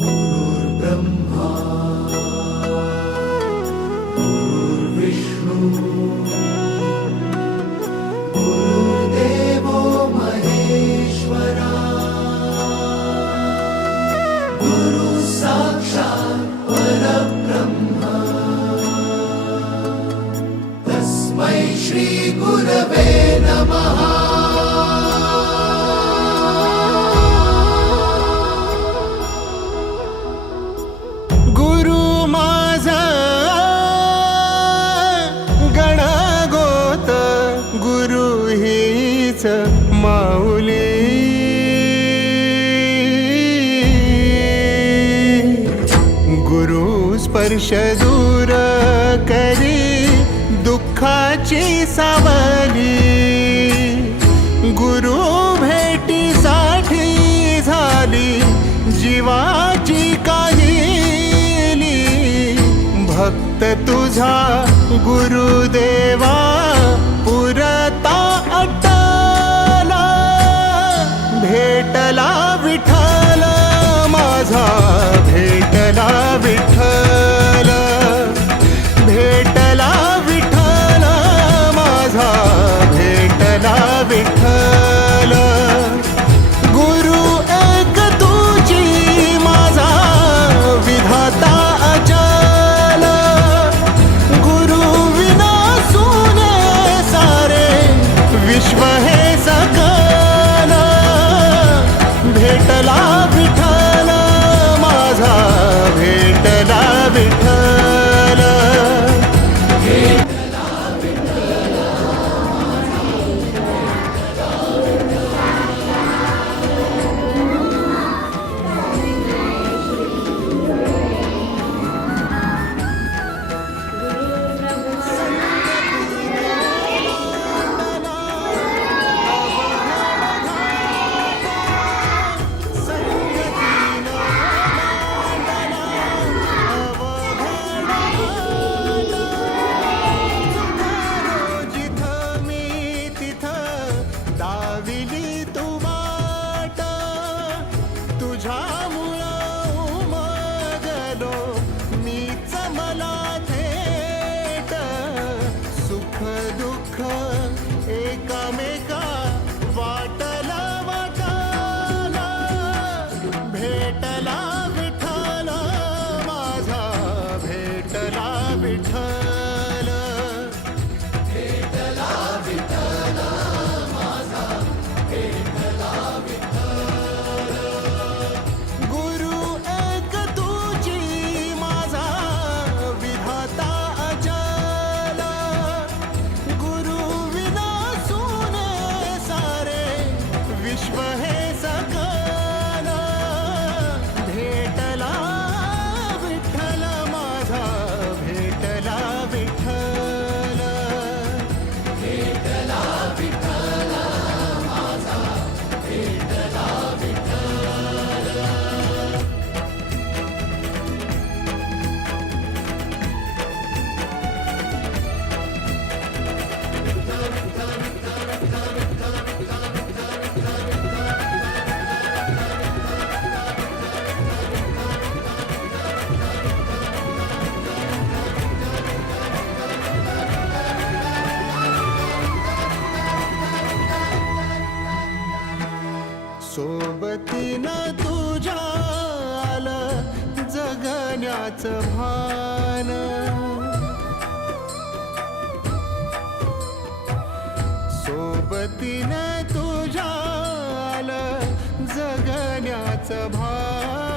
गुरुर्ब्रह्मा गुरुर्विष्णू गुरुर्देवो महेश्वरा गुरु साक्षात् परब्रह्म तस्मै श्री गुरवे नमः। माऊली गुरु स्पर्श दूर करी दुःखाची सावली, गुरु भेटीसाठी झाली जीवाची काहिली। भक्त तुझा गुरुदेवा पुरता भेटला विठ्ठल माझा, भेटला विठ्ठल, भेटला विठ्ठल माझा, भेटला विठ्ठल। गुरु एक तुझी माझा विधाता अचल, गुरु विना सुने सारे विश्व हे सकल। भेटला विठ्ठल माझा, भेटला विठ्ठल, भेटला विठ्ठल एकामेका वाटला वाटला। भेटला विठ्ठल माझा, भेटला विठ्ठल, भेटला विठ्ठल माझा, भेटला विठ्ठल। गुरु एक तुझी माझा विधाता अचल, गुरु विश्व हे सकल। भेटला विठ्ठल माझा, भेटला विठ्ठल, भेटला विठ्ठल माझा, भेटला विठ्ठल। सोबतीनं तुझ्या आलं जगण्याचं भान, सोबतीनं तुझ्या आलं जगण्याचं भान।